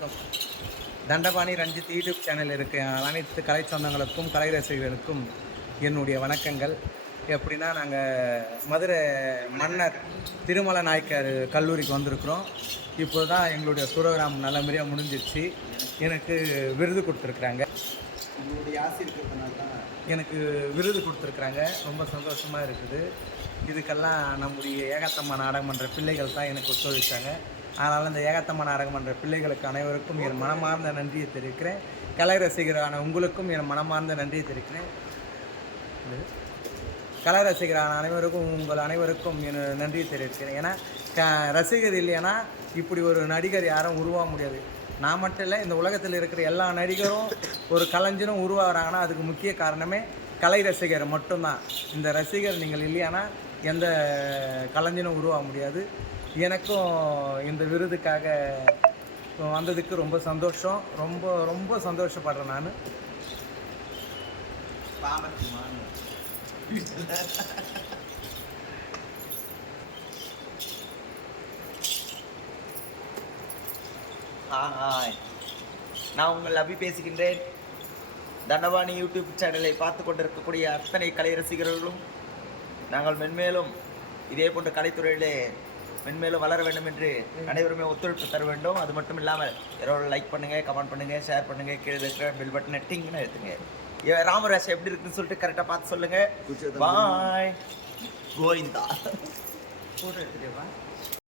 அனைவருக்கும் Dandapani Ranjith YouTube channel இருக்க அனைத்து கலை சொந்தங்களுக்கும் கலை ரசிகர்களுக்கும் என்னுடைய வணக்கங்கள். எப்படின்னா நாங்கள் மதுரை மன்னர் திருமலை நாயக்கர் கல்லூரிக்கு வந்திருக்கிறோம். இப்போ தான் எங்களுடைய ப்ரோக்ராம் நல்லபடியாக முடிஞ்சிருச்சு. எனக்கு விருது கொடுத்துருக்குறாங்க. உங்களுடைய ஆசை இருக்கிறதுனால தான் எனக்கு விருது கொடுத்துருக்குறாங்க. ரொம்ப சந்தோஷமாக இருக்குது. இதுக்கெல்லாம் நம்முடைய ஏகாத்தம்மா நாடகமன்ற பிள்ளைகள் தான் எனக்கு ஒத்துழைச்சாங்க. அதனால் இந்த ஏகாத்தம்மா நாடகமன்ற பிள்ளைகளுக்கு அனைவருக்கும் என் மனமார்ந்த நன்றியை தெரிவிக்கிறேன். கலை ரசிகரான உங்களுக்கும் என் மனமார்ந்த நன்றியை தெரிவிக்கிறேன். கலை ரசிகரான அனைவருக்கும் உங்கள் அனைவருக்கும் என் நன்றியை தெரிவிக்கிறேன். ஏன்னா ரசிகர் இல்லைன்னா இப்படி ஒரு நடிகர் யாரும் உருவாக முடியாது. நான் மட்டும் இல்லை, இந்த உலகத்தில் இருக்கிற எல்லா நடிகரும் ஒரு கலைஞரும் உருவாகிறாங்கன்னா அதுக்கு முக்கிய காரணமே கலை ரசிகர் மட்டும்தான். இந்த ரசிகர் நீங்கள் இல்லையானா எந்த கலைஞனும் உருவாக முடியாது. எனக்கும் இந்த விருதுக்காக வந்ததுக்கு ரொம்ப சந்தோஷம். ரொம்ப ரொம்ப சந்தோஷப்படுறேன். நான் நான் உங்கள் அபி பேசுகின்றேன். தண்டபாணி யூடியூப் சேனலை பார்த்து கொண்டிருக்கக்கூடிய அத்தனை கலை ரசிகர்களும் நாங்கள் மென்மேலும் இதே போன்ற கலைத்துறையிலே மென்மேலும் வளர வேண்டும் என்று அனைவருமே ஒத்துழைப்பு தர வேண்டும். அது மட்டும் இல்லாமல் யாரோட லைக் பண்ணுங்கள், கமெண்ட் பண்ணுங்கள், ஷேர் பண்ணுங்கள், கீழே இருக்கிற பெல் பட்டனை டிங்னு எடுத்துங்க. ராமராஜ் எப்படி இருக்குன்னு சொல்லிட்டு கரெக்டாக பார்த்து சொல்லுங்கள். பாய் கோவிந்தா. ஃபோட்டோ எடுத்துகிட்டேப்பா.